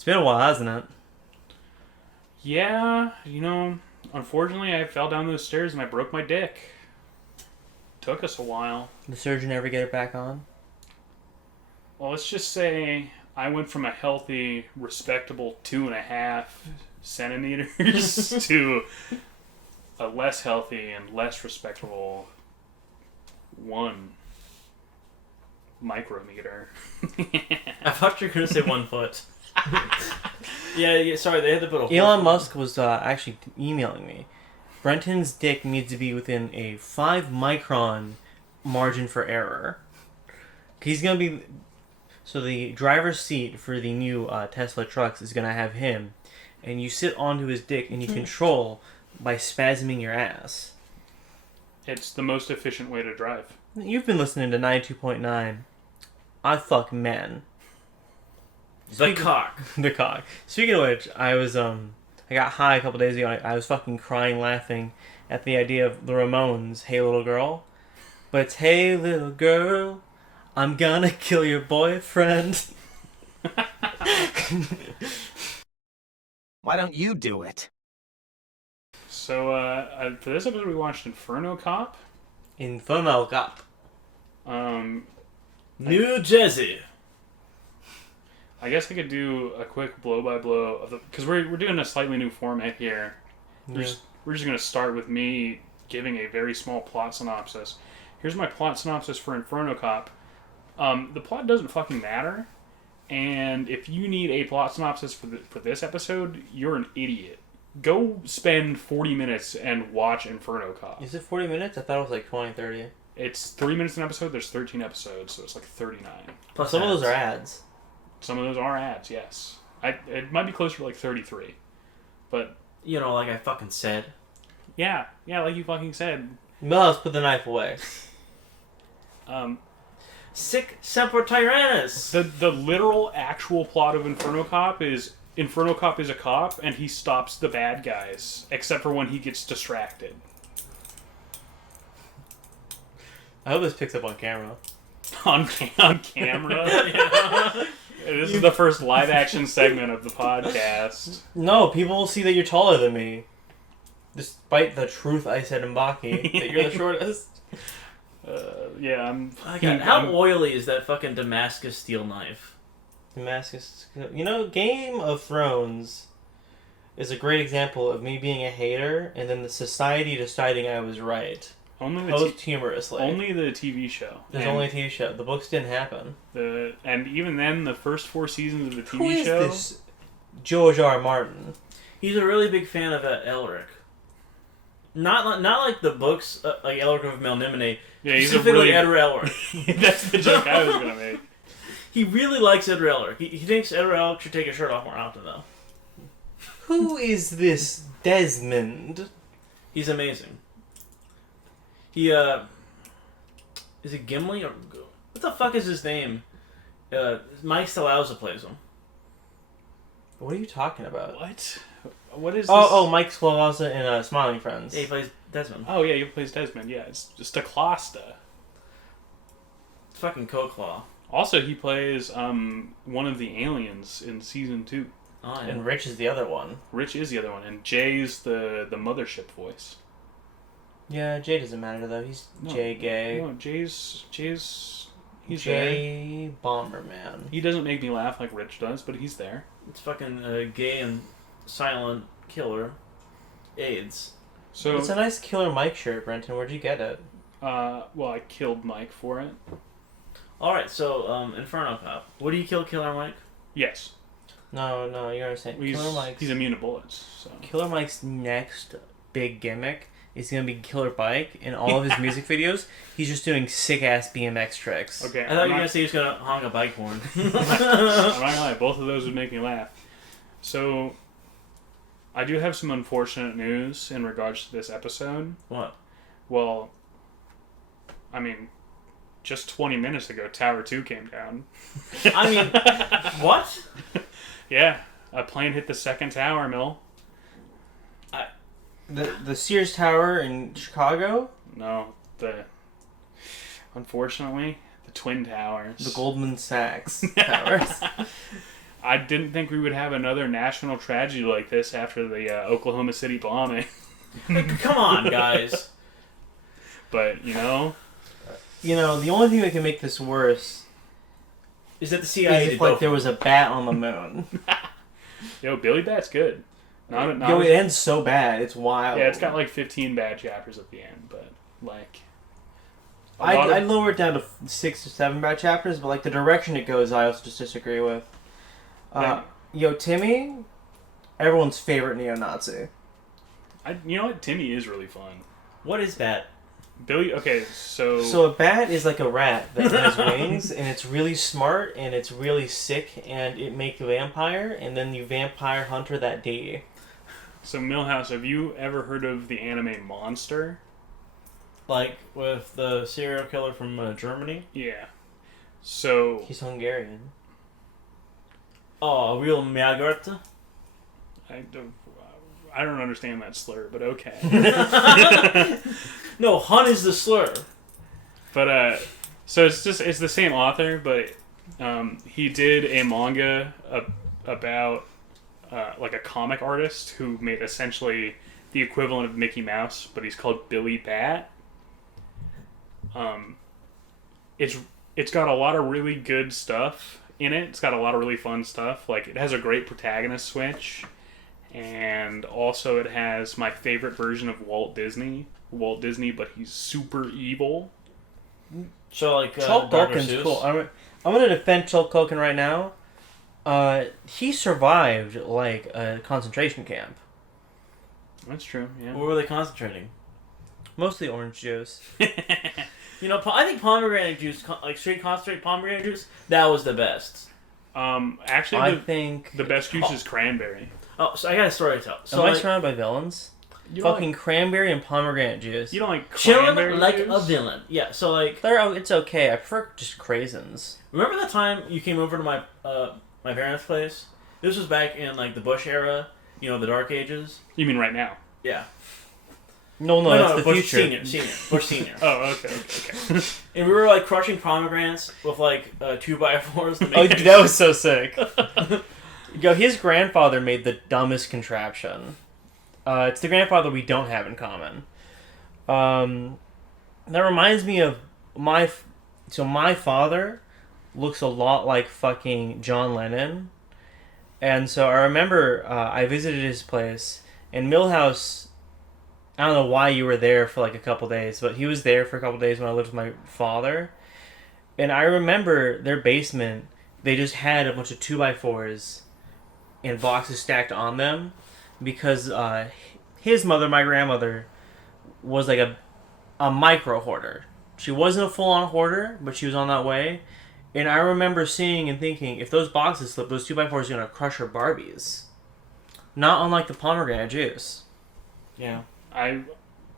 It's been a while, hasn't it? Yeah, unfortunately I fell down those stairs and I broke my dick. Took us a while. The surgeon ever get it back on? Well, let's just say I went from a healthy, respectable 2.5 centimeters to a less healthy and less respectable 1 micrometer. I thought you were going to say 1 foot. yeah, sorry, they had to put a Elon Musk was actually emailing me. Brenton's dick needs to be within a 5-micron margin for error. He's going to be... So the driver's seat for the new Tesla trucks is going to have him. And you sit onto his dick and you control by spasming your ass. It's the most efficient way to drive. You've been listening to 92.9. I fuck men. The cock. The cock. Speaking of which, I got high a couple days ago. I was fucking crying laughing at the idea of the Ramones' Hey Little Girl. But it's Hey Little Girl, I'm gonna kill your boyfriend. Why don't you do it? So, for this episode we watched Inferno Cop. Inferno Cop. New Jersey. I guess I could do a quick blow-by-blow of the... Because we're doing a slightly new format here. Yeah. We're just going to start with me giving a very small plot synopsis. Here's my plot synopsis for Inferno Cop. The plot doesn't fucking matter. And if you need a plot synopsis for this episode, you're an idiot. Go spend 40 minutes and watch Inferno Cop. Is it 40 minutes? I thought it was like 20, 30. It's 3 minutes an episode. There's 13 episodes, so it's like 39. Plus Some of ads. those are ads. Some of those are ads, yes. It might be closer to like 33. But, You know, like I fucking said. yeah, like you fucking said. Let's put the knife away. Sic semper tyrannis. The literal actual plot of Inferno Cop is a cop and he stops the bad guys, except for when he gets distracted. I hope this picks up on camera. On camera? Yeah. This is the first live action segment of the podcast. No, people will see that you're taller than me. Despite the truth I said in Baki, that you're the shortest. Yeah, I'm... God, how oily is that fucking Damascus steel knife? Damascus. Game of Thrones is a great example of me being a hater and then the society deciding I was right. Post-humorously. Only the TV show. There's only a TV show. The books didn't happen. And even then, the first 4 seasons of the TV Who is show... this George R. R. Martin? He's a really big fan of Elric. Not like the books, like Elric of Melnimene. Yeah, he's specifically Edward Elric. That's the joke I was going to make. He really likes Edward Elric. He thinks Edward Elric should take his shirt off more often, though. Who is this Desmond? He's amazing. He, is it Gimli or... What the fuck is his name? Mike Stalauza plays him. What are you talking about? What? What is this? Mike Sklavaza in Smiling Friends. Yeah, he plays Desmond. Oh, yeah, he plays Desmond. Yeah, it's just a Clasta. It's fucking Coatclaw. Also, he plays one of the aliens in season 2. Oh, yeah. And Rich is the other one. Rich is the other one, and Jay's the mothership voice. Yeah, Jay doesn't matter though. He's Jay gay. No, Jay's he's Jay there. Bomberman. He doesn't make me laugh like Rich does, but he's there. It's fucking gay and silent killer. AIDS. So It's a nice Killer Mike shirt, Brenton. Where'd you get it? well, I killed Mike for it. Alright, so, Inferno Cop. What do you kill Killer Mike? Yes. No, you understand. Killer Mike's He's immune to bullets. So. Killer Mike's next big gimmick is gonna be Killer Bike. In all of his music videos, he's just doing sick ass BMX tricks. Okay. I thought you were gonna say he was gonna honk a bike horn. I'm not gonna lie, both of those would make me laugh. So, I do have some unfortunate news in regards to this episode. What? Well, I mean, just 20 minutes ago, Tower 2 came down. I mean, what? Yeah, a plane hit the second tower, Mill. The Sears Tower in Chicago? No, unfortunately, the Twin Towers. The Goldman Sachs Towers. I didn't think we would have another national tragedy like this after the Oklahoma City bombing. Come on, guys. But, the only thing that can make this worse is that the CIA is if there was a bat on the moon. Yo, Billy Bat's good. It ends so bad. It's wild. Yeah, it's got like 15 bad chapters at the end, but like... I'd lower it down to 6 or 7 bad chapters, but like the direction it goes, I also just disagree with. Timmy, everyone's favorite neo-Nazi. You know what? Timmy is really fun. What is that? Billy, okay, so... So a bat is like a rat that has wings, and it's really smart, and it's really sick, and it makes a vampire, and then you vampire hunter that day. So Millhouse, have you ever heard of the anime Monster? Like, with the serial killer from Germany? Yeah. So... He's Hungarian. Oh, a real Magert? I don't understand that slur, but okay. No, Hun is the slur. But, so it's the same author, but he did a manga about like a comic artist who made essentially the equivalent of Mickey Mouse, but he's called Billy Bat. It's got a lot of really good stuff in it. It's got a lot of really fun stuff. Like, it has a great protagonist switch, and also it has my favorite version of Walt Disney, but he's super evil. So, like, Charles Culkin's cool. I'm going to defend Charles Culkin right now. He survived, like, a concentration camp. That's true, yeah. Where were they concentrating? Mostly orange juice. I think pomegranate juice, like straight concentrate pomegranate juice, that was the best. Actually, I think the best juice is cranberry. Oh, so I got a story to tell. So am I surrounded by villains? Fucking cranberry and pomegranate juice. You don't like cranberry chilling like juice? a villain. Yeah, so like... It's okay. I prefer just craisins. Remember that time you came over to my my parents' place? This was back in like the Bush era, the Dark Ages. You mean right now? Yeah. No, that's the Bush future. Bush Senior. Oh, okay. And we were like crushing pomegranates with like 2x4s. To make that was so sick. His grandfather made the dumbest contraption. It's the grandfather we don't have in common. That reminds me of my father looks a lot like fucking John Lennon. And so I remember I visited his place, and Millhouse, I don't know why you were there for like a couple days, but he was there for a couple days when I lived with my father. And I remember their basement, they just had a bunch of 2x4s and boxes stacked on them because his mother, my grandmother, was like a micro hoarder. She wasn't a full-on hoarder, but she was on that way. And I remember seeing and thinking, if those boxes slip, those 2x4s are going to crush her Barbies. Not unlike the pomegranate juice. Yeah.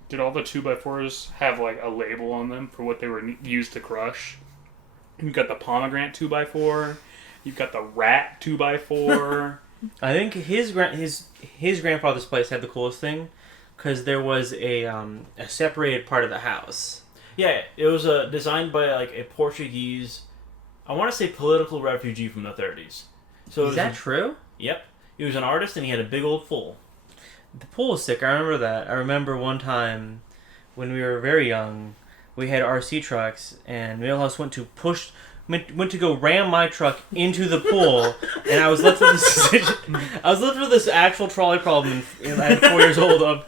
Did all the 2x4s have like a label on them for what they were used to crush? You've got the pomegranate 2x4. You've got the rat 2x4. I think his grandfather's place had the coolest thing because there was a separated part of the house. Yeah, it was designed by like a Portuguese, I want to say political refugee from the 30s. So is that true? Yep. He was an artist and he had a big old pool. The pool was sick. I remember that. I remember one time when we were very young, we had RC trucks, and Millhouse went to go ram my truck into the pool, and I was left with this actual trolley problem at 4 years old of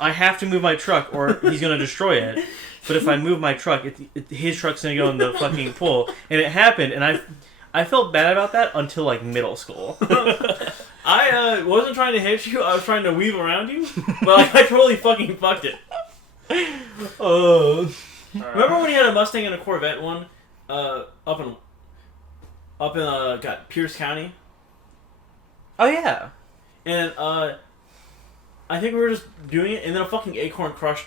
I have to move my truck or he's gonna destroy it. But if I move my truck, his truck's gonna go in the fucking pool, and it happened, and I felt bad about that until like middle school. I wasn't trying to hit you. I was trying to weave around you, but like, I totally fucking fucked it. Remember when he had a Mustang and a Corvette one, up in Pierce County? Oh yeah. And I think we were just doing it, and then a fucking acorn crushed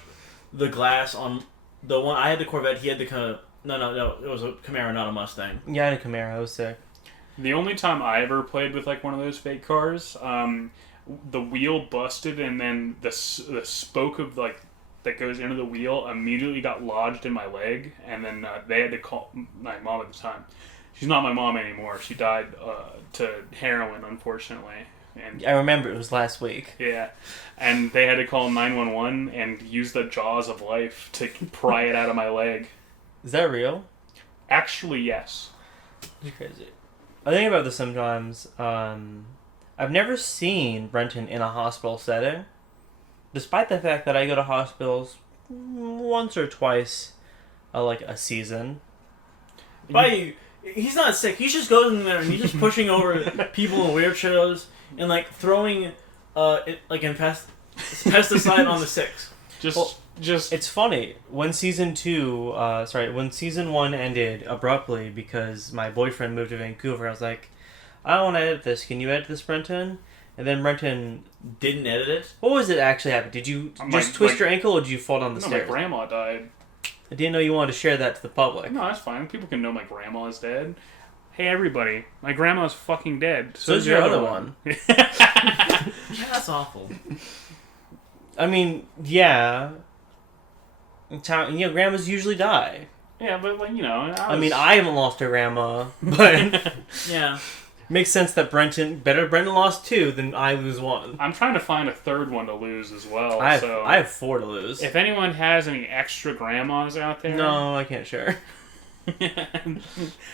the glass on the one. I had the Corvette. He had the no. It was a Camaro, not a Mustang. Yeah, I had a Camaro. I was sick. The only time I ever played with like one of those fake cars, the wheel busted, and then the spoke of like that goes into the wheel immediately got lodged in my leg, and then they had to call my mom at the time. She's not my mom anymore. She died to heroin, unfortunately. And I remember it was last week. yeah, and they had to call 911 and use the jaws of life to pry it out of my leg. Is that real? Actually, yes. It's crazy. I think about this sometimes. I've never seen Brenton in a hospital setting, despite the fact that I go to hospitals once or twice, like a season. He's not sick. He just goes in there and he's just pushing over people in wheelchairs and like throwing pesticide on the six. Just It's funny when season 1 ended abruptly because my boyfriend moved to Vancouver. I was like, I don't want to edit this. Can you edit this, Brenton? And then Brenton didn't edit it. What was it actually happened? Did you just twist your ankle or did you fall down the no, stairs? my grandma died. I didn't know you wanted to share that to the public. No, that's fine. People can know my grandma's dead. Hey, everybody. My grandma's fucking dead. So's your other one. Yeah, that's awful. I mean, yeah. Grandmas usually die. Yeah, but, like, I haven't lost a grandma, but yeah. Makes sense that Brenton lost 2 than I lose 1. I'm trying to find a third one to lose as well. I so have 4 to lose. if anyone has any extra grandmas out there... No, I can't share.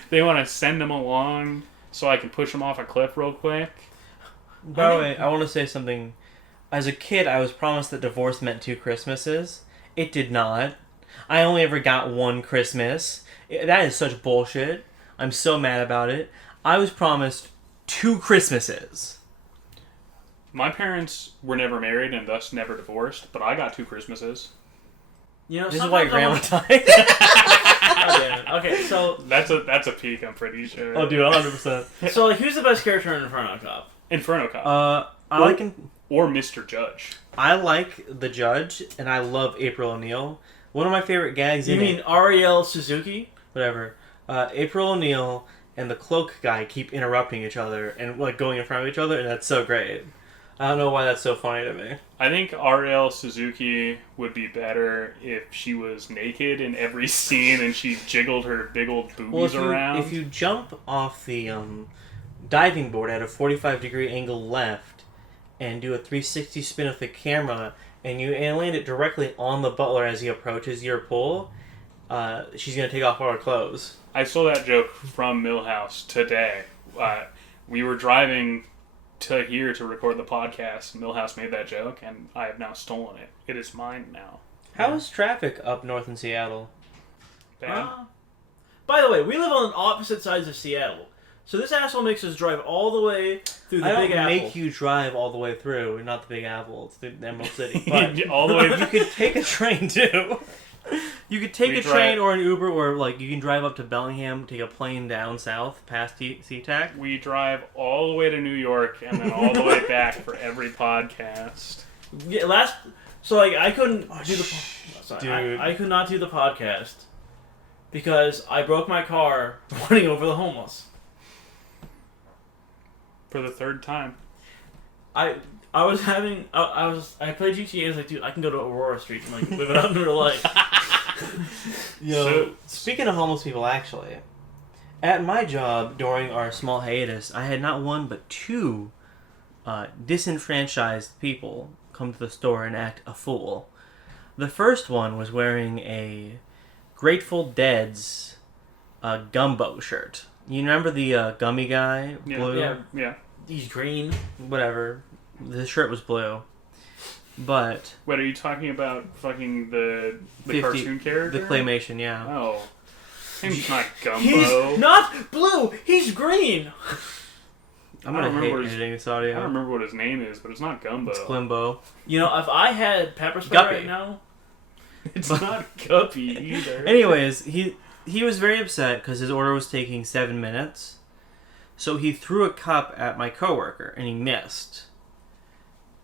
they want to send them along so I can push them off a cliff real quick. By the way, I want to say something. As a kid, I was promised that divorce meant 2 Christmases. It did not. I only ever got 1 Christmas. That is such bullshit. I'm so mad about it. I was promised 2 Christmases. My parents were never married and thus never divorced, but I got 2 Christmases. This is why your grandma died? Oh, damn it. Okay, so... That's a peak, I'm pretty sure. Oh, dude, 100%. So, like, who's the best character in Inferno Cop? Inferno Cop. Or Mr. Judge. I like the Judge, and I love April O'Neil. One of my favorite gags You mean Ariel Suzuki? Whatever. April O'Neil and the cloak guy keep interrupting each other and like going in front of each other, and that's so great. I don't know why that's so funny to me. I think Ariel Suzuki would be better if she was naked in every scene and she jiggled her big old boobies around. If you jump off the diving board at a 45-degree angle left and do a 360 spin with the camera and you land it directly on the butler as he approaches your pool, she's going to take off all her clothes. I stole that joke from Millhouse today. We were driving to here to record the podcast. Millhouse made that joke, and I have now stolen it. It is mine now. How is traffic up north in Seattle? Bad. By the way, we live on opposite sides of Seattle. So this asshole makes us drive all the way through the Big Apple. I don't make you drive all the way through, not the Big Apple. It's the Emerald City. But all the way. You could take a train, too. You could take a train or an Uber, or like you can drive up to Bellingham, take a plane down south past SeaTac. We drive all the way to New York and then all the way back for every podcast. Yeah, I couldn't do the. Sorry, dude. I could not do the podcast because I broke my car running over the homeless. For the 3rd time. I played GTA. I was like, dude, I can go to Aurora Street and like live it out in real life. So, speaking of homeless people, actually, at my job during our small hiatus, I had not 1 but 2 disenfranchised people come to the store and act a fool. The first one was wearing a Grateful Dead's gumbo shirt. You remember the gummy guy? Blue? Yeah. He's green. Whatever. The shirt was blue. But... Wait, are you talking about fucking the cartoon character? The claymation, yeah. Oh. He's not Gumbo. He's not blue! He's green! I'm gonna hate editing this audio. I don't remember what his name is, but it's not Gumbo. It's Glimbo. You know, if I had pepper spray Guppy. right now... It's not Guppy either. Anyways, he was very upset because his order was taking 7 minutes. So he threw a cup at my coworker, and he missed.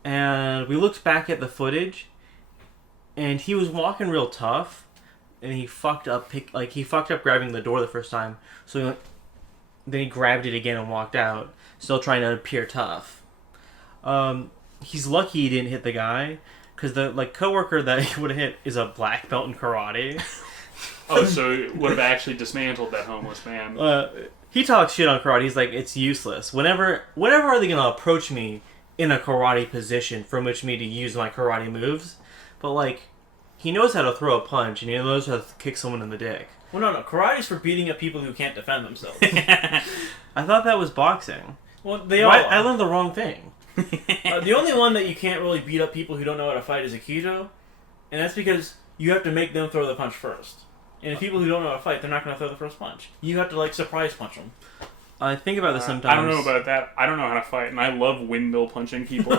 And we looked back at the footage, and he was walking real tough, and he fucked up grabbing the door the first time. So then he grabbed it again and walked out, still trying to appear tough. He's lucky he didn't hit the guy, because the coworker that he would have hit is a black belt in karate. Oh, so it would have actually dismantled that homeless man. He talks shit on karate. He's like, it's useless. Whenever are they going to approach me in a karate position from which me to use my karate moves? But, like, he knows how to throw a punch, and he knows how to kick someone in the dick. Well, no. Karate's for beating up people who can't defend themselves. I thought that was boxing. Well, they all are. I learned the wrong thing. The only one that you can't really beat up people who don't know how to fight is Aikido, and that's because you have to make them throw the punch first. And if people who don't know how to fight, they're not going to throw the first punch. You have to, like, surprise punch them. I think about this sometimes. I don't know about that. I don't know how to fight, and I love windmill punching people.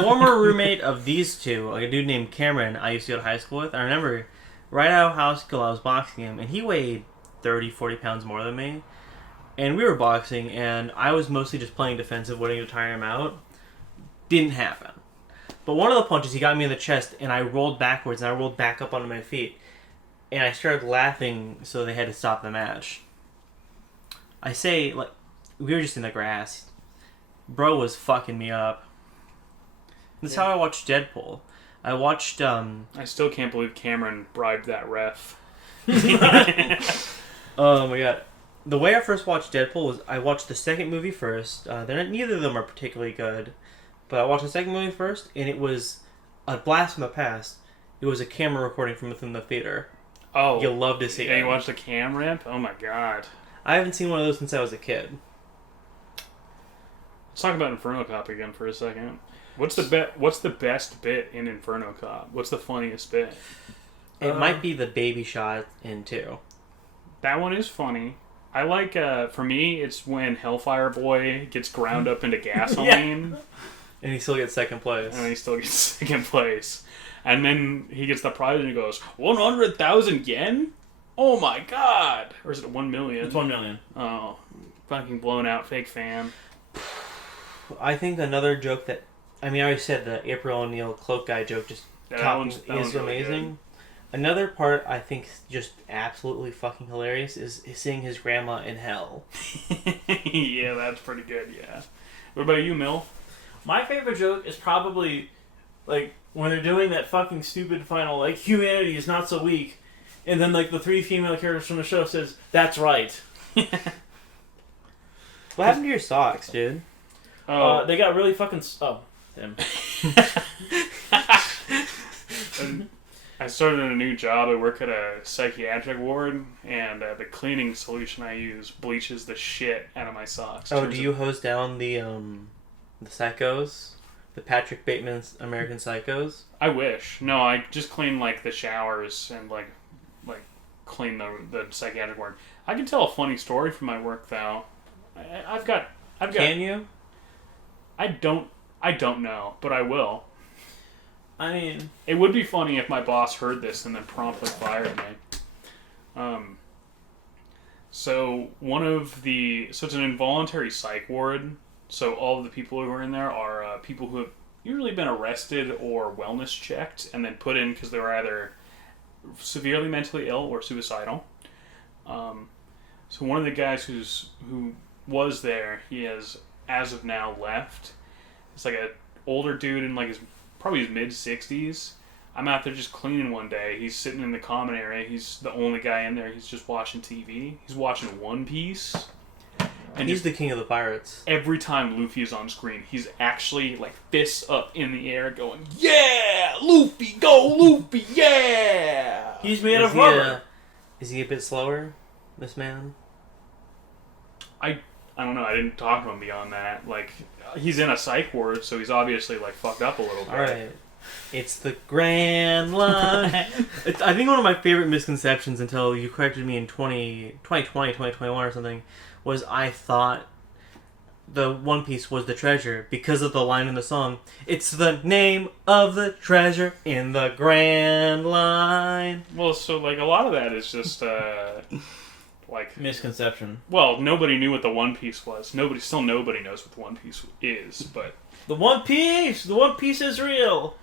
Former roommate of these two, like a dude named Cameron, I used to go to high school with. I remember right out of high school, I was boxing him, and he weighed 30, 40 pounds more than me. And we were boxing, and I was mostly just playing defensive, waiting to tire him out. Didn't happen. But one of the punches, he got me in the chest, and I rolled backwards, and I rolled back up onto my feet. And I started laughing, so they had to stop the match. I say, like, we were just in the grass. Bro was fucking me up. That's how I watched Deadpool. I watched, I still can't believe Cameron bribed that ref. Oh my god. The way I first watched Deadpool was I watched the second movie first. Neither of them are particularly good. But I watched the second movie first, and it was a blast from the past. It was a camera recording from within the theater. Oh. You'll love to see it. And you watched the cam ramp? Oh my god. I haven't seen one of those since I was a kid. Let's talk about Inferno Cop again for a second. What's the best bit in Inferno Cop? What's the funniest bit? It might be the baby shot in 2. That one is funny. I like, for me, it's when Hellfire Boy gets ground up into gasoline. And he still gets second place. And he still gets second place. And then he gets the prize and he goes, 100,000 yen? Oh my god! Or is it 1 million? It's 1 million. Oh, fucking blown out fake fan. I think another joke that... I mean, I already said the April O'Neil cloak guy joke just That is one's really amazing. good. Another part I think just absolutely fucking hilarious is seeing his grandma in hell. Yeah, that's pretty good, yeah. What about you, Mil? My favorite joke is probably, like, when they're doing that fucking stupid final, like, humanity is not so weak, and then, like, the 3 female characters from the show says, that's right. What happened to your socks, dude? They got really fucking... him. I started a new job. I work at a psychiatric ward, and the cleaning solution I use bleaches the shit out of my socks. Oh, do you hose down the Psychos? The Patrick Bateman's American Psychos? I wish. No, I just clean, like, the showers and, like clean the psychiatric ward. I can tell a funny story from my work, though. I've got... Can you? I don't know, but I will. I mean... It would be funny if my boss heard this and then promptly fired me. So it's an involuntary psych ward. So all of the people who are in there are people who have usually been arrested or wellness checked and then put in because they were either severely mentally ill or suicidal. So one of the guys who was there, he has as of now left. It's like a older dude in like probably his mid-60s. I'm out there just cleaning one day. He's sitting in the common area. He's the only guy in there. He's just watching TV. He's watching One Piece. And he's the king of the pirates. Every time Luffy is on screen, he's actually like fists up in the air going, yeah! Luffy, go Luffy, yeah! He's made of rubber. Is he a bit slower, this man? I don't know. I didn't talk to him beyond that. Like, he's in a psych ward, so he's obviously like fucked up a little bit. Alright. It's the grand line. I think one of my favorite misconceptions until you corrected me in 2020, 2021 or something, was I thought the One Piece was the treasure because of the line in the song, it's the name of the treasure in the grand line. Well, so like a lot of that is just like misconception. Well, nobody knew what the One Piece was. Nobody knows what the One Piece is, but the One Piece is real.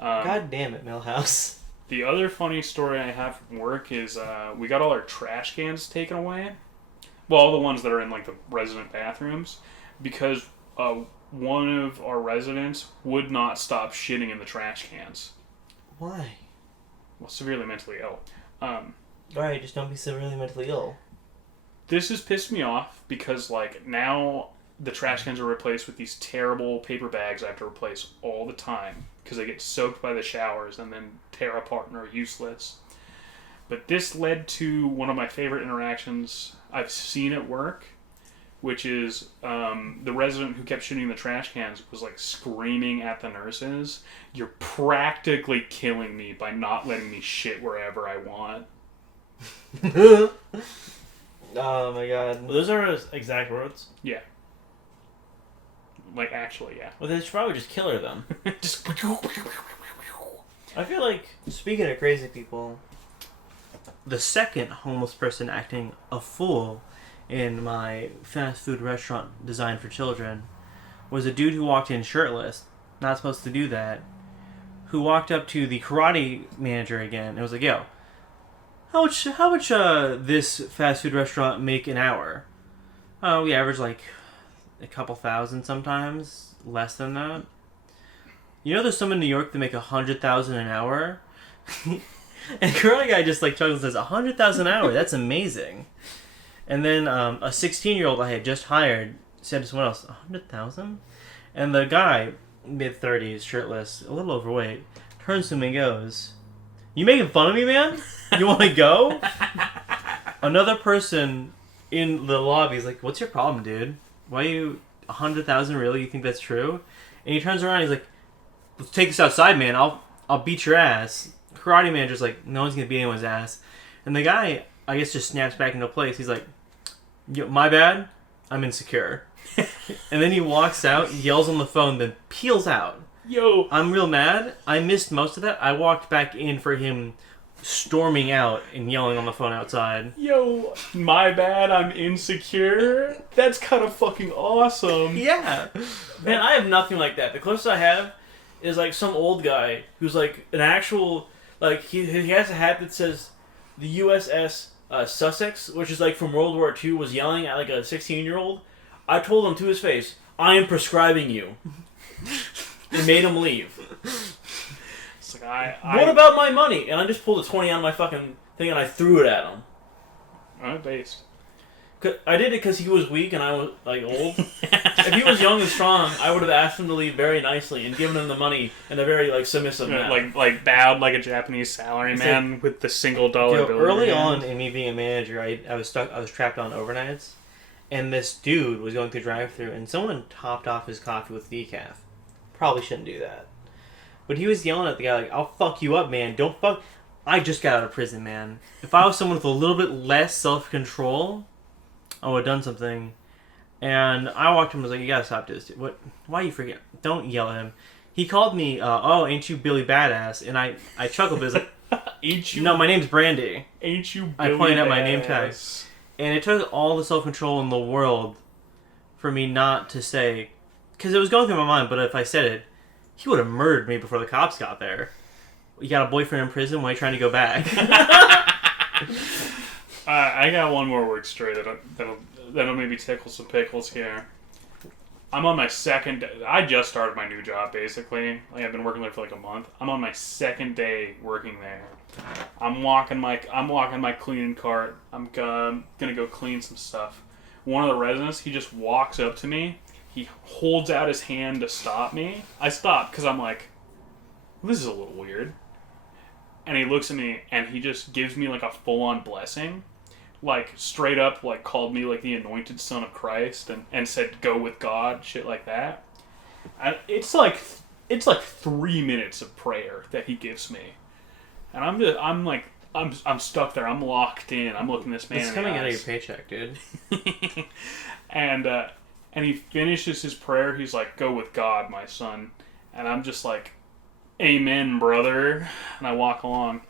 God damn it, Millhouse. The other funny story I have from work is we got all our trash cans taken away. Well, all the ones that are in like the resident bathrooms, because one of our residents would not stop shitting in the trash cans. Why? Well, severely mentally ill. Alright, just don't be severely mentally ill. This has pissed me off because, like, now the trash cans are replaced with these terrible paper bags I have to replace all the time because they get soaked by the showers and then tear apart and are useless. But this led to one of my favorite interactions I've seen at work, which is the resident who kept shooting the trash cans was like screaming at the nurses, "You're practically killing me by not letting me shit wherever I want." Oh my god. Well, those are his exact words. Yeah. Like, actually, yeah. Well, they should probably just kill her then. Just... I feel like... Speaking of crazy people, the second homeless person acting a fool in my fast food restaurant designed for children was a dude who walked in shirtless, not supposed to do that, who walked up to the karate manager again and was like, "Yo, how much this fast food restaurant make an hour?" "Oh, we average like a couple thousand sometimes, less than that." "You know, there's some in New York that make 100,000 an hour." And karate guy just like chuckles and says, 100,000 an hour? That's amazing. And then a 16-year-old I had just hired said to someone else, 100,000? And the guy, mid-30s, shirtless, a little overweight, turns to him and goes, "You making fun of me, man? You want to go?" Another person in the lobby is like, "What's your problem, dude? Why you 100,000 really? You think that's true?" And he turns around and he's like, "Let's take this outside, man. I'll beat your ass." Karate manager's like, "No one's gonna beat anyone's ass." And the guy, I guess, just snaps back into place. He's like, "Yo, my bad. I'm insecure." And then he walks out, yells on the phone, then peels out. Yo. I'm real mad. I missed most of that. I walked back in for him storming out and yelling on the phone outside. Yo, my bad, I'm insecure? That's kind of fucking awesome. Yeah. Man, I have nothing like that. The closest I have is like some old guy who's like an actual... Like, he has a hat that says the USS Sussex, which is like from World War II, was yelling at like a 16-year-old. I told him to his face, "I am prescribing you." And made him leave. It's like, What about my money? And I just pulled a 20 out of my fucking thing and I threw it at him. Based. I did it because he was weak and I was like old. If he was young and strong, I would have asked him to leave very nicely and given him the money in a very like submissive manner. Like bowed like a Japanese salaryman with the $1 bill. Early on in me being a manager, I was trapped on overnights, and this dude was going through drive-thru, and someone topped off his coffee with decaf. Probably shouldn't do that. But he was yelling at the guy like, "I'll fuck you up, man. Don't fuck..." I just got out of prison, man. If I was someone with a little bit less self-control, I would have done something. And I walked him and was like, "You gotta stop this. What? Why are you freaking out? Don't yell at him." He called me, "Oh, ain't you Billy Badass?" And I chuckled, but it's like, "Ain't you? No, my name's Brandy." Ain't you I Billy pointed out my Badass?" name tag. And it took all the self-control in the world for me not to say... Because it was going through my mind, but if I said it, he would have murdered me before the cops got there. "You got a boyfriend in prison? Why are you trying to go back?" I got one more work story that'll maybe tickle some pickles here. I'm on my second day. I just started my new job, basically. Like, I've been working there for like a month. I'm on my second day working there. I'm walking my cleaning cart. I'm gonna go clean some stuff. One of the residents, he just walks up to me. He holds out his hand to stop me. I stop because I'm like, this is a little weird. And he looks at me and he just gives me like a full-on blessing. Like, straight up, like, called me like the anointed son of Christ and said, "Go with God," shit like that. And it's like 3 minutes of prayer that he gives me. And I'm stuck there. I'm locked in. I'm looking this man in the eyes. It's coming out of your paycheck, dude. And he finishes his prayer. He's like, "Go with God, my son." And I'm just like, "Amen, brother." And I walk along.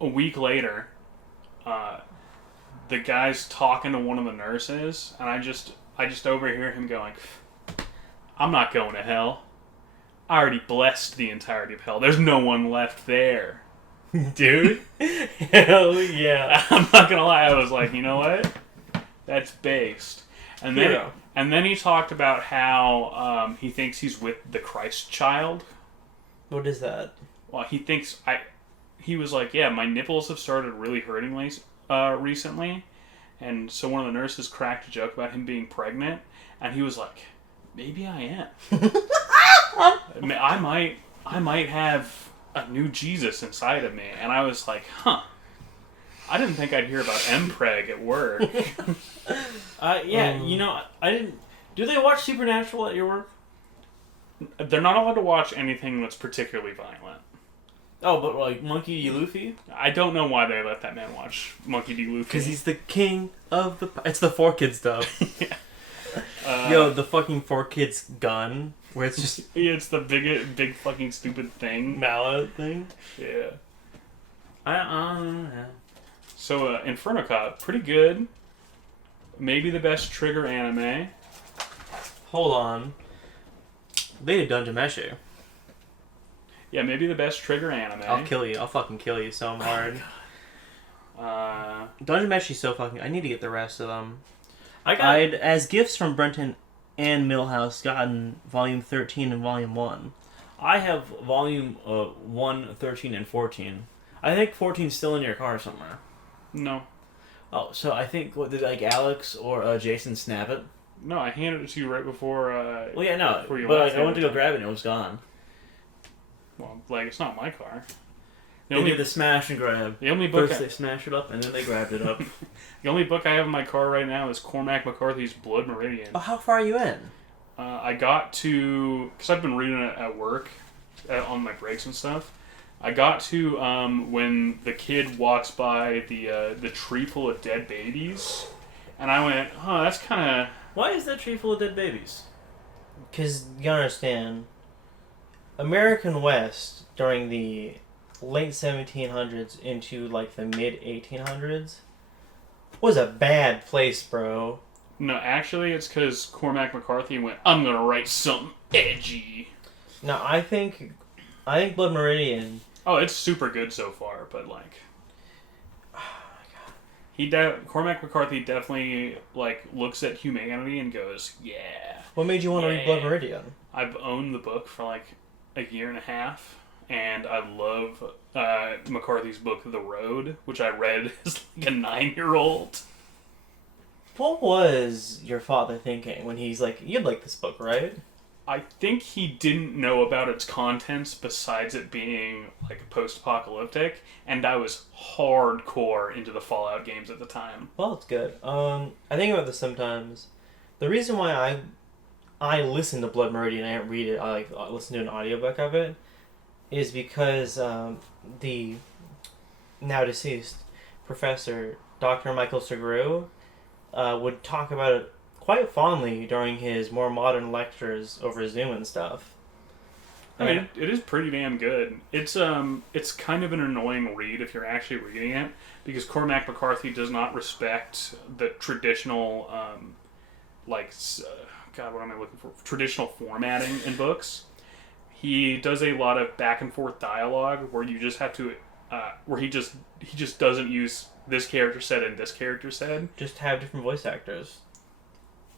A week later, the guy's talking to one of the nurses, and I just overhear him going, "I'm not going to hell. I already blessed the entirety of hell. There's no one left there." Dude. Hell yeah. I'm not gonna lie, I was like, you know what? That's based. And then Hero. and then he talked about how he thinks he's with the Christ child. What is that? Well, he he was like, yeah, my nipples have started really hurting recently. And so one of the nurses cracked a joke about him being pregnant. And he was like, maybe I am. I might have a new Jesus inside of me. And I was like, huh. I didn't think I'd hear about mpreg at work. I didn't... Do they watch Supernatural at your work? They're not allowed to watch anything that's particularly violent. Oh, but like Monkey D. Luffy? I don't know why they let that man watch Monkey D. Luffy. Because he's the king of the... It's the 4Kids stuff. Yeah. Yo, the fucking 4Kids gun, where it's just... Yeah, it's the big fucking stupid thing. mallet thing. Yeah. I don't know. So, Inferno Cop, pretty good. Maybe the best Trigger anime. Hold on. They did Dungeon Meshi. Yeah, maybe the best Trigger anime. I'll kill you. I'll fucking kill you so hard. Dungeon Meshi's so fucking... I need to get the rest of them. I'd, as gifts from Brenton and Millhouse, gotten Volume 13 and Volume 1. I have Volume 1, 13, and 14. I think 14's still in your car somewhere. No. Oh, so I think, what, did like Alex or Jason snap it? No, I handed it to you right before... well, yeah, no, before you but left like, I went to go time. grab it and it was gone. Well, like, it's not my car. They did the smash and grab. The only book First they smashed it up and then they grabbed it up. The only book I have in my car right now is Cormac McCarthy's Blood Meridian. Oh, how far are you in? I got to... Because I've been reading it at work, on my breaks and stuff. I got to when the kid walks by the tree full of dead babies. And I went, oh, that's kind of... Why is that tree full of dead babies? Because, you understand, American West, during the late 1700s into, like, the mid-1800s, was a bad place, bro. No, actually, it's because Cormac McCarthy went, I'm going to write something edgy. Now, I think Blood Meridian... Oh, it's super good so far, but, like... Cormac McCarthy definitely, like, looks at humanity and goes, yeah. What made you want to read Blood Meridian? I've owned the book for, like, a year and a half, and I love McCarthy's book, The Road, which I read as, like, a 9-year-old. What was your father thinking when he's like, you'd like this book, right? I think he didn't know about its contents besides it being, like, post-apocalyptic, and I was hardcore into the Fallout games at the time. Well, it's good. I think about this sometimes. The reason why I listen to Blood Meridian, I don't read it, I listen to an audiobook of it, is because the now deceased professor, Dr. Michael Segru, would talk about it quite fondly during his more modern lectures over Zoom and stuff. I mean, it is pretty damn good. It's kind of an annoying read if you're actually reading it, because Cormac McCarthy does not respect the traditional, God, what am I looking for? Traditional formatting in books. He does a lot of back and forth dialogue where you just have to, where he just doesn't use this character said and this character said. Just have different voice actors.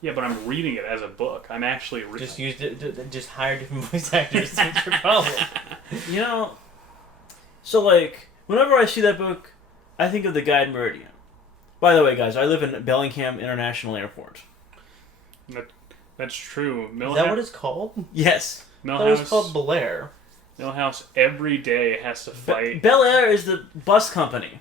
Yeah, but I'm reading it as a book. I'm actually reading. Just hire different voice actors. That's your problem. You know, so like, whenever I see that book, I think of the Guide Meridian. By the way, guys, I live in Bellingham International Airport. That's true. Is that what it's called? Yes. I thought it was called Belair. Millhouse every day has to fight. Bel Air is the bus company.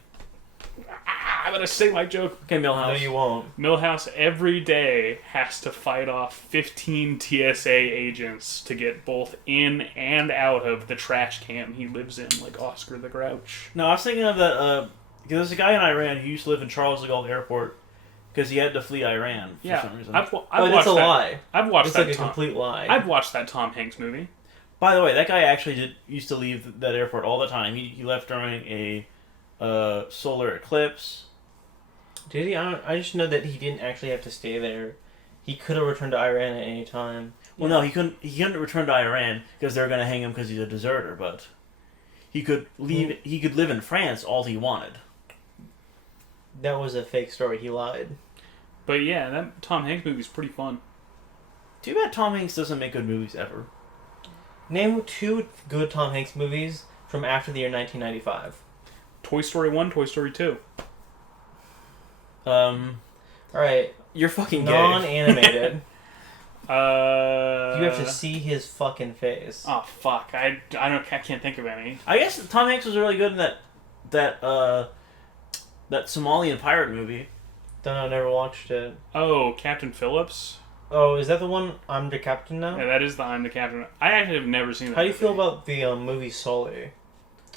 I'm gonna say my joke. Okay, Millhouse. No, you won't. Millhouse every day has to fight off 15 TSA agents to get both in and out of the trash can he lives in, like Oscar the Grouch. No, I was thinking of that, because there's a guy in Iran who used to live in Charles de Gaulle Airport because he had to flee Iran for some reason. I've But watched it's a that. lie. I've watched It's that. like a complete lie. I've watched that Tom Hanks movie. By the way, that guy actually used to leave that airport all the time. He left during a solar eclipse. Did he? I just know that he didn't actually have to stay there. He could have returned to Iran at any time. Well, no, he couldn't. He couldn't return to Iran because they were going to hang him because he's a deserter. But he could leave. He could live in France all he wanted. That was a fake story. He lied. But yeah, that Tom Hanks movie is pretty fun. Too bad Tom Hanks doesn't make good movies ever. Name 2 good Tom Hanks movies from after the year 1995. Toy Story 1, Toy Story 2. All right, You're fucking gay. non-animated. You You have to see his fucking face. Oh fuck! I can't think of any. I guess Tom Hanks was really good in that Somalian pirate movie. Don't know, never watched it. Oh, Captain Phillips. Oh, is that the one? I'm the captain now. Yeah, that is the I'm the Captain. I actually have never seen that. How do you feel movie. about the movie Sully?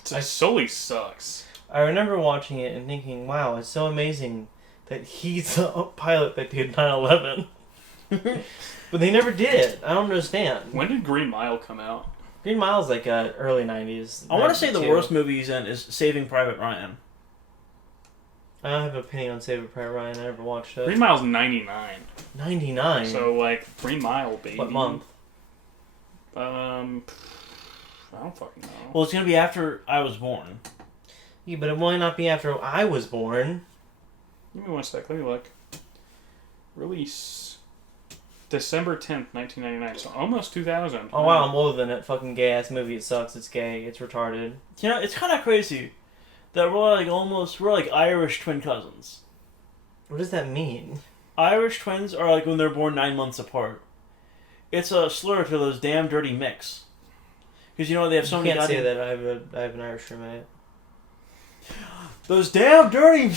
Sully sucks. I remember watching it and thinking, "Wow, it's so amazing that he's the pilot that did 9/11." But they never did it. I don't understand. When did Green Mile come out? Green Mile's like early 90s. I want to say the 92. worst movie he's in is Saving Private Ryan. I don't have an opinion on Saving Private Ryan. I never watched it. Green Mile's 99. 99. So like Green Mile, baby. What month? I don't fucking know. Well, it's gonna be after I was born. Yeah, but it might not be after I was born. Give me one sec. Let me look. Release December 10th, 1999. So almost 2000. Oh wow, I'm older than that fucking gay ass movie. It sucks. It's gay. It's retarded. You know, it's kind of crazy that we're like Irish twin cousins. What does that mean? Irish twins are like when they're born 9 months apart. It's a slur to those damn dirty mix. Because you know they have so You many. can't say that. I have an Irish roommate. Those damn dirty.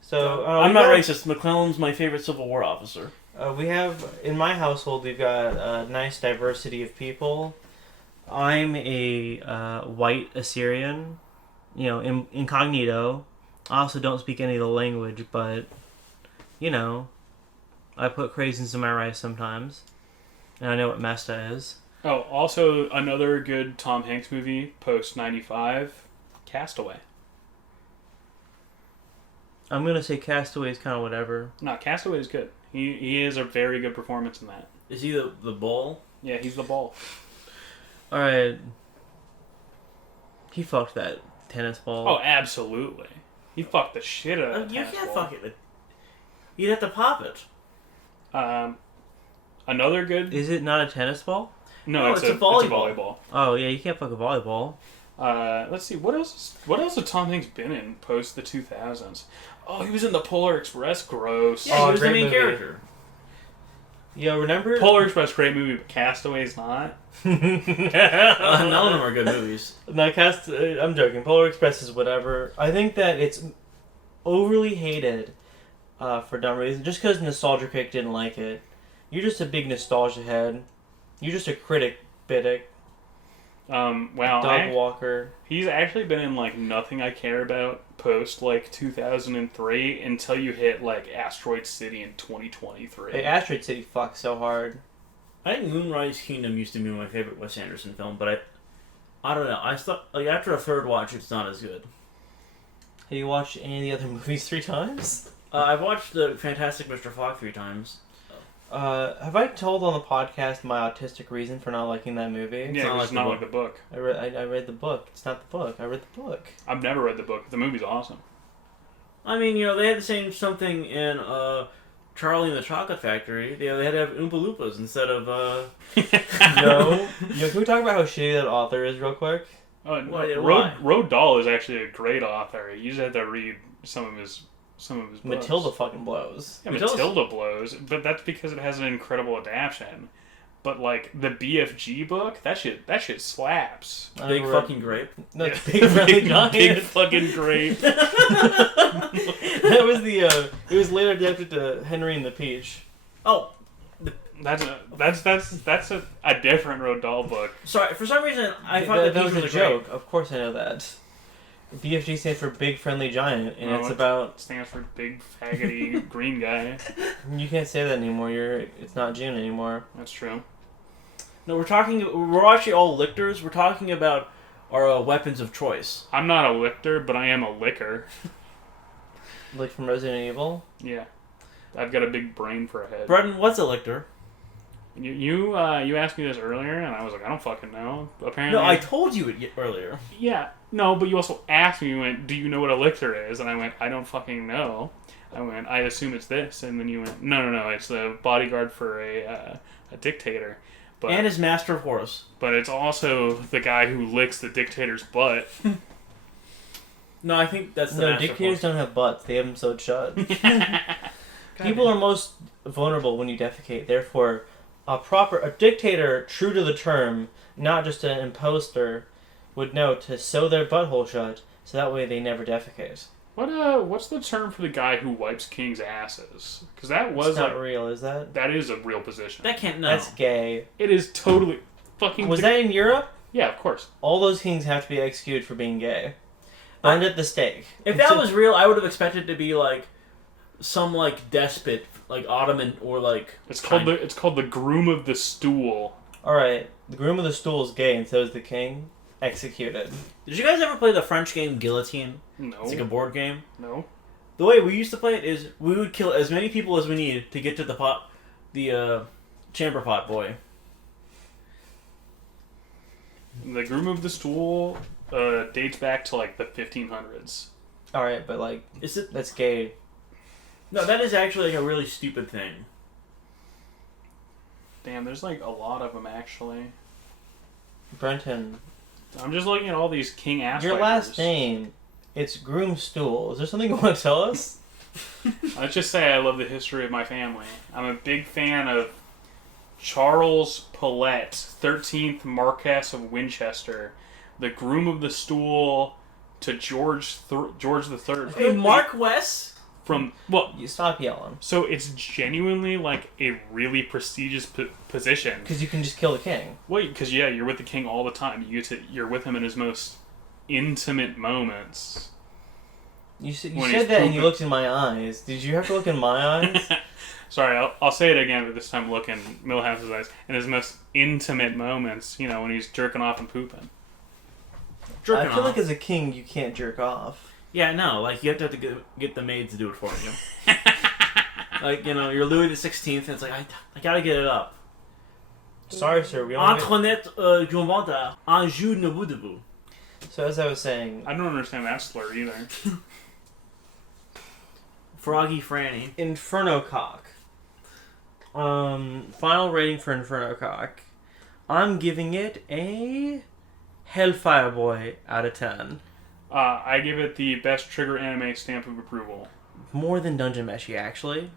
So I'm not racist. McClellan's my favorite Civil War officer. We have in my household. We've got a nice diversity of people. I'm a white Assyrian, you know, incognito. I also don't speak any of the language, but you know, I put craisins in my rice sometimes, and I know what mesta is. Oh, also another good Tom Hanks movie post 95, Castaway. I'm gonna say Castaway is kind of whatever. No, Castaway is good. He is a very good performance in that. Is he the bull? Yeah, he's the ball. All right, he fucked that tennis ball. Oh, absolutely. He fucked the shit out of that You tennis can't ball. fuck it. You'd have to pop it. Another good. Is it not a tennis ball? No, it's a volleyball. volleyball. Oh yeah, you can't fuck a volleyball. Let's see. What else has Tom Hanks been in post the 2000s? Oh, he was in the Polar Express. Gross. Yeah, Oh, he was the great main movie. character. Yo, remember? Polar Express, great movie, but Castaway's not. None of them are good movies. No, I'm joking. Polar Express is whatever. I think that it's overly hated for dumb reasons. Just because Nostalgia Critic didn't like it. You're just a big nostalgia head. You're just a critic, Biddick. Wow. Doug Walker. He's actually been in like Nothing I Care About post like 2003 until you hit like Asteroid City in 2023. Hey, Asteroid City fucks so hard. I think Moonrise Kingdom used to be my favorite Wes Anderson film, but I don't know. I thought like after a third watch, it's not as good. Have you watched any of the other movies 3 times? I've watched the Fantastic Mr. Fogg 3 times. Have I told on the podcast my autistic reason for not liking that movie? Yeah, it's not like the book. I read the book. It's not the book. I read the book. I've never read the book. The movie's awesome. I mean, you know, they had the same something in Charlie and the Chocolate Factory. They had to have Oompa Loompas instead of. Yo, can we talk about how shitty that author is real quick? Why? Roald Dahl is actually a great author. You just have to read some of his books. Matilda fucking blows. Yeah, Matilda blows, but that's because it has an incredible adaptation. But like the BFG book, that shit slaps. Big fucking grape. No, it's Big Friendly Giant. Big fucking grape. That was the. It was later adapted to Henry and the Peach. Oh, That's a different Roald Dahl book. sorry. For some reason, I thought that was a really joke. Of course, I know that. BFG stands for Big Friendly Giant, and it's about. It stands for big faggoty green guy. You can't say that anymore. It's not June anymore. That's true. No, we're actually all lictors. We're talking about our weapons of choice. I'm not a lictor, but I am a licker. Like from Resident Evil. Yeah, I've got a big brain for a head. Brendan, what's a lictor? You asked me this earlier, and I was like, I don't fucking know. Apparently, No, I told you it earlier. Yeah, no, but you also asked me. You went, "Do you know what a lictor is?" And I went, "I don't fucking know." I went, "I assume it's this," and then you went, "No, it's the bodyguard for a dictator." But And his master of horse. but it's also the guy who licks the dictator's butt. No, I think that's the No, Master dictators Force. don't have butts. They have them sewed shut. People are most vulnerable when you defecate. Therefore, a dictator, true to the term, not just an imposter, would know to sew their butthole shut, so that way they never defecate. What's the term for the guy who wipes kings' asses? Because that was It's not like real, is that? that is a real position. That can't. No. That's gay. It is totally fucking. Was that in Europe? Yeah, of course. All those kings have to be executed for being gay. Burned at the stake. If that was real, I would have expected to be like some like despot, like Ottoman or like. It's called the groom of the stool. Alright, the groom of the stool is gay and so is the king. Executed. Did you guys ever play the French game Guillotine? No. It's like a board game. No. The way we used to play it is we would kill as many people as we needed to get to the chamber pot boy. The groom of the stool dates back to like the 1500s. Alright, but like, Is it? that's gay. No, that is actually like a really stupid thing. Damn, there's like a lot of them actually. Brenton, I'm just looking at all these king ass your wipers. last name, it's Groom Stool. Is there something you want to tell us? Let's just say I love the history of my family. I'm a big fan of Charles Paulette, 13th Marquess of Winchester, the groom of the stool to George the Third. Hey, Mark West. From well, You stop yelling. so it's genuinely like a really prestigious position. Because you can just kill the king. Well, because yeah, you're with the king all the time. You're with him in his most intimate moments. You When said he's that and you pooping. looked in my eyes. Did you have to look in my eyes? Sorry, I'll say it again, but this time look in Millhouse's eyes. In his most intimate moments, you know, when he's jerking off and pooping. Jerking I feel off. like as a king you can't jerk off. Yeah, no, like you have to get the maids to do it for you. Like, you know, you're Louis the 16th, and it's like I gotta get it up. Sorry, sir. We don't have it. Antoinette Jovanta, un jour ne vous debout. So as I was saying, I don't understand that slur either. Froggy Franny. Inferno Cock. Final rating for Inferno Cock. I'm giving it a Hellfire Boy out of 10. I give it the best trigger anime stamp of approval. More than Dungeon Meshi, actually.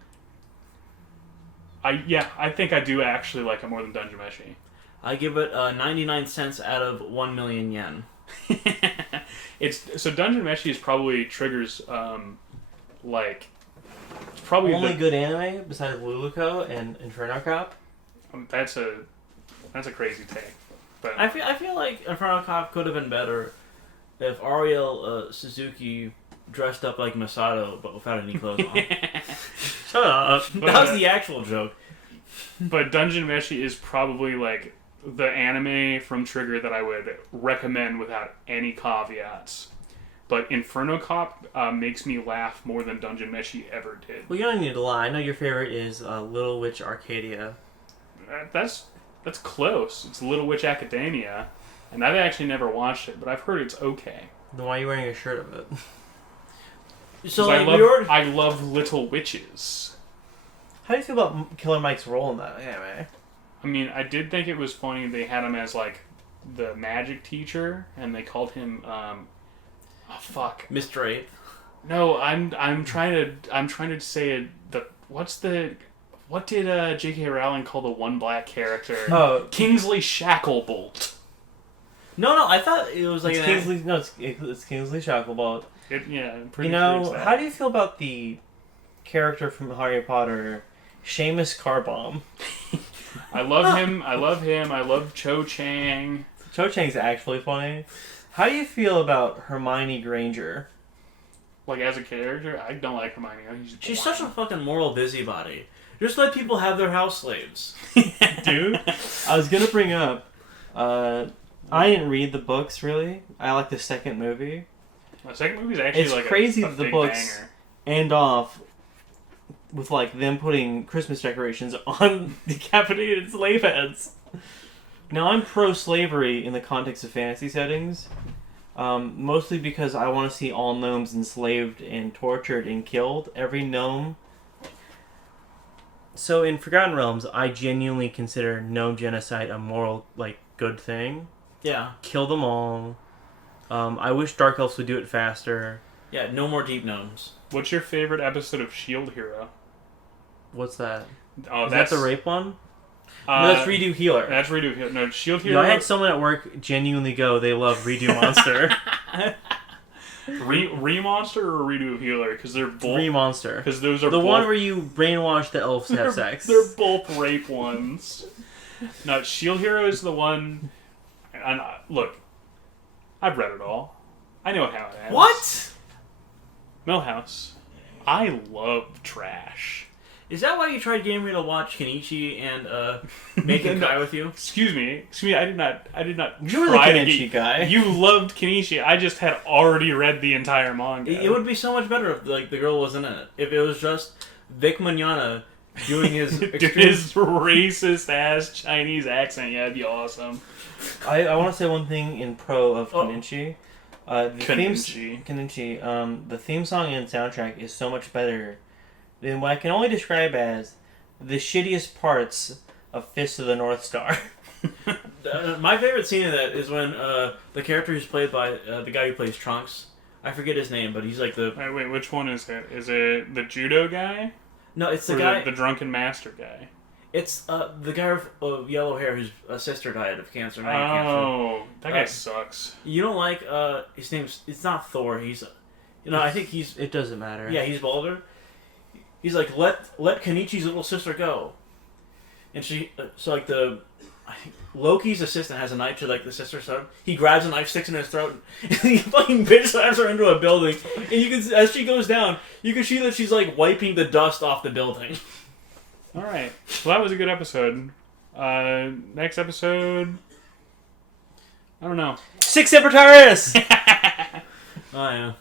I think I do actually like it more than Dungeon Meshi. I give it 99 cents out of 1 million yen. So Dungeon Meshi is probably triggers like probably Only good anime besides Luluco and Inferno Cop. that's a crazy take. But I feel like Inferno Cop could have been better if Ariel Suzuki dressed up like Masato but without any clothes on. Shut up. That was the actual joke. But Dungeon Meshi is probably like the anime from Trigger that I would recommend without any caveats. But Inferno Cop makes me laugh more than Dungeon Meshi ever did. Well, you don't need to lie. I know your favorite is Little Witch Arcadia. That's close. It's Little Witch Academia, and I've actually never watched it, but I've heard it's okay. Then why are you wearing a shirt of it? So 'Cause like, I love little witches. How do you feel about Killer Mike's role in that anime? I mean, I did think it was funny they had him as like the magic teacher, and they called him oh fuck. Mr. 8. No, I'm trying to say it. What did J.K. Rowling call the one black character? Oh, Kingsley Shacklebolt. No, I thought it was like it's Kingsley. No, it's Kingsley Shacklebolt. I'm pretty You sure know, it's that. how do you feel about the character from Harry Potter, Seamus Carbomb? I love him. I love Cho Chang. Cho Chang's actually funny. How do you feel about Hermione Granger? Like as a character, I don't like Hermione. She's such a fucking moral busybody. Just let people have their house slaves. Dude, I was gonna bring up. I didn't read the books really. I like the second movie. The second movie's actually It's like crazy a that the big books banger. end off with like them putting Christmas decorations on decapitated slave heads. Now I'm pro-slavery in the context of fantasy settings, mostly because I want to see all gnomes enslaved and tortured and killed. Every gnome. So in Forgotten Realms, I genuinely consider gnome genocide a moral, like, good thing. Yeah. Kill them all. I wish Dark Elves would do it faster. Yeah, no more deep gnomes. What's your favorite episode of Shield Hero? What's that? Oh, Is that the rape one? No, that's Redo Healer. That's Redo Healer. No, Shield Hero. Yo, I had someone at work genuinely go, they love Redo Monster. Remonster or Redo Healer? Because they're both. Remonster. Because those are the both, one where you brainwash the elves to have sex. They're both rape ones. No, Shield Hero is the one. And look, I've read it all. I know how it ends. What? Millhouse. I love trash. Is that why you tried getting me to watch Kenichi and Make It Cry with you? Excuse me. I did not. You were the try to Kenichi get, guy. You loved Kenichi. I just had already read the entire manga. It would be so much better if like the girl wasn't in it. If it was just Vic Mignogna doing his his racist ass Chinese accent. Yeah, it'd be awesome. I want to say one thing in pro of Kenichi. The theme song and soundtrack is so much better than what I can only describe as the shittiest parts of Fist of the North Star. My favorite scene of that is when the character who's played by the guy who plays Trunks, I forget his name, but he's like the... Wait, which one is it? Is it the judo guy? No, it's the or guy... The drunken master guy? It's the guy of yellow hair whose sister died of cancer. Oh, that guy sucks. You don't like his name's... It's not Thor. He's... I think he's... It doesn't matter. Yeah, he's bolder. He's like, let Kenichi's little sister go. And she... so, like, I think Loki's assistant has a knife to, like, the sister's throat. He grabs a knife, sticks it in his throat, and he fucking bitch slaps her into a building. And you can... As she goes down, you can see that she's, like, wiping the dust off the building. Alright. Well, that was a good episode. Next episode... I don't know. 6 Emperor Tyrus! Oh, yeah.